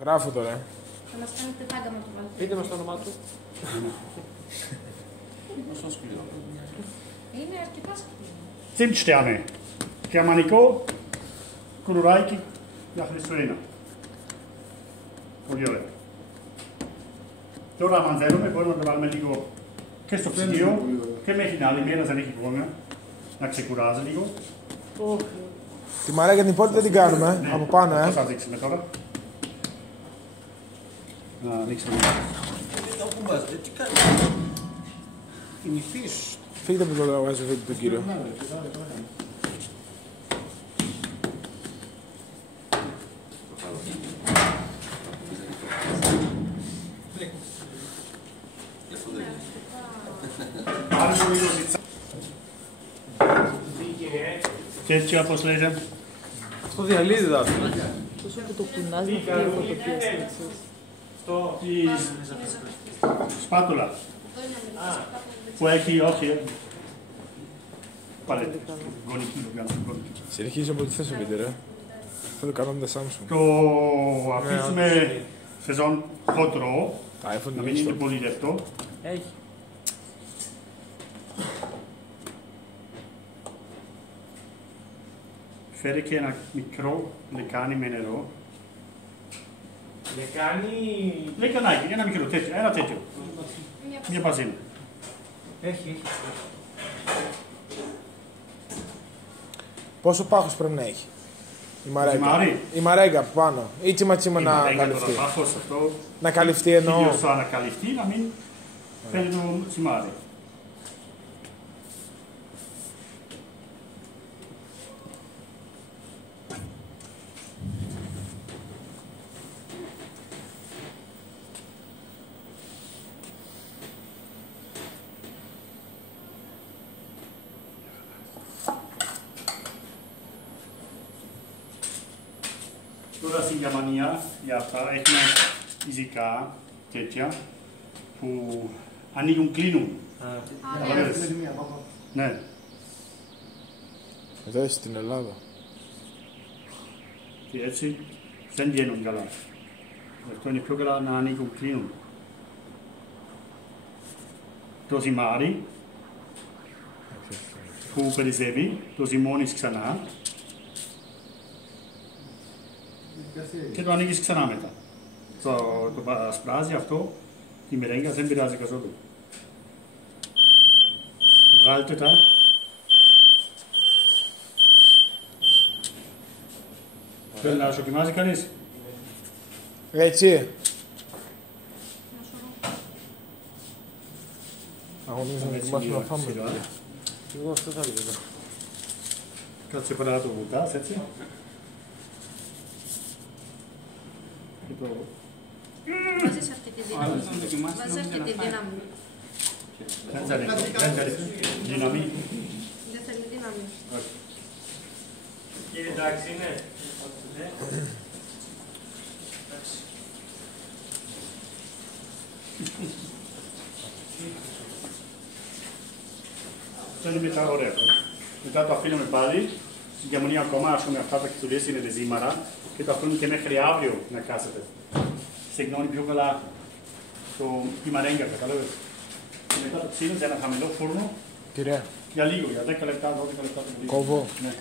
Γράφω τώρα. Θα μας κάνετε τάγκα με το βάλτε. Πείτε μας το όνομά του. Είναι αρκετά σκληρό. Zimtsterne. Γερμανικό, κουλουράκι για Χριστούγεννα. Πολύ ωραία. Τώρα, αν θέλουμε, μπορούμε να το βάλουμε λίγο και στο ψυγείο και μέχρι την άλλη μέρα, δεν έχει πρόβλημα. Να ξεκουράζει λίγο. Τη μαράγια την πόρτα δεν την κάνουμε, Ναι. από πάνω, Θα δείξουμε τώρα. Να ανοίξουμε λίγο. Όπου βάζετε, τι κάνει. Κινηθείς. Φύγετε από το λαγάζι τον κύριο. Πάρε μου λίγο ζητσα. Και έτσι όπως λέτε. Στο διαλύει δάσκαλο. Τόσο που το κουνάς με αυτή η φωτοπία Η σπάτουλα που έχει, όχι. Πάλι, γονική το πιάνω, γονική. Συνεχίζει από ό,τι θες ο βίντεο, ρε. Θα το κάνουμε με τα Samsung. Το αφήσουμε σεζόν χοντρό, Τα iPhone να μην είναι πολύ λεπτό. Έχει. Φέρε και ένα μικρό λεκάνι με νερό. Λεκάνι. Λεκανάκι, ένα μικρό τέτοιο, ένα τέτοιο. Μια παζίνα. Έχει. Πόσο πάχος πρέπει να έχει η μαράγκα. Ζυμάρι. Η μαράγκα από πάνω. Ή τσιμα τσιμα να Τώρα καλυφθεί. πάχος αυτό, Να καλυφθεί εννοώ. ίδιος το ανακαλυφθεί, να μην φέρει το ζυμάρι. Τώρα στην Γερμανία για αυτά έχουμε ειδικά τέτοια που ανοίγουν, κλείνουν. Καταλαβαίνεις. Ναι. Εδώ είσαι στην Ελλάδα. Και έτσι δεν βγαίνουν καλά. Γι' αυτό είναι πιο καλά να ανοίγουν, κλείνουν. Το ζυμάρι που περισσεύει, το ζυμώνεις ξανά και το ανοίγεις ξανά μετά. Το σπράζει αυτό, η μερέγγα δεν πειράζει καθόλου. Βγάλτε τα. Θέλει να δοκιμάζει κανείς. Έτσι. Αγωνίζουμε να ετοιμάσουμε να φάμε. Εγώ αυτό θα έλεγα. Κάτσε παρά να το βουτάς, έτσι. Και το... Βάζεις αυτή τη δύναμη. Βάζεις αυτή τη δύναμη. Δεν θέλει δύναμη. Δεν θέλει δύναμη. Κύριε, εντάξει είναι. Αυτό είναι μετά ωραίο. Μετά το αφήνουμε πάλι. Στην Γερμανία ακόμα έχουμε αυτά τα κοιτουλίες είναι σήμερα και το αφήνουμε και μέχρι αύριο να κάσετε. Στεγνώνει πιο καλά η μαρέγγα, κατάλαβες. Και μετά το ψήνεις σε ένα χαμηλό φούρνο Κύριε, για λίγο, για 10 λεπτά, 12 λεπτά. κόβω. Ναι.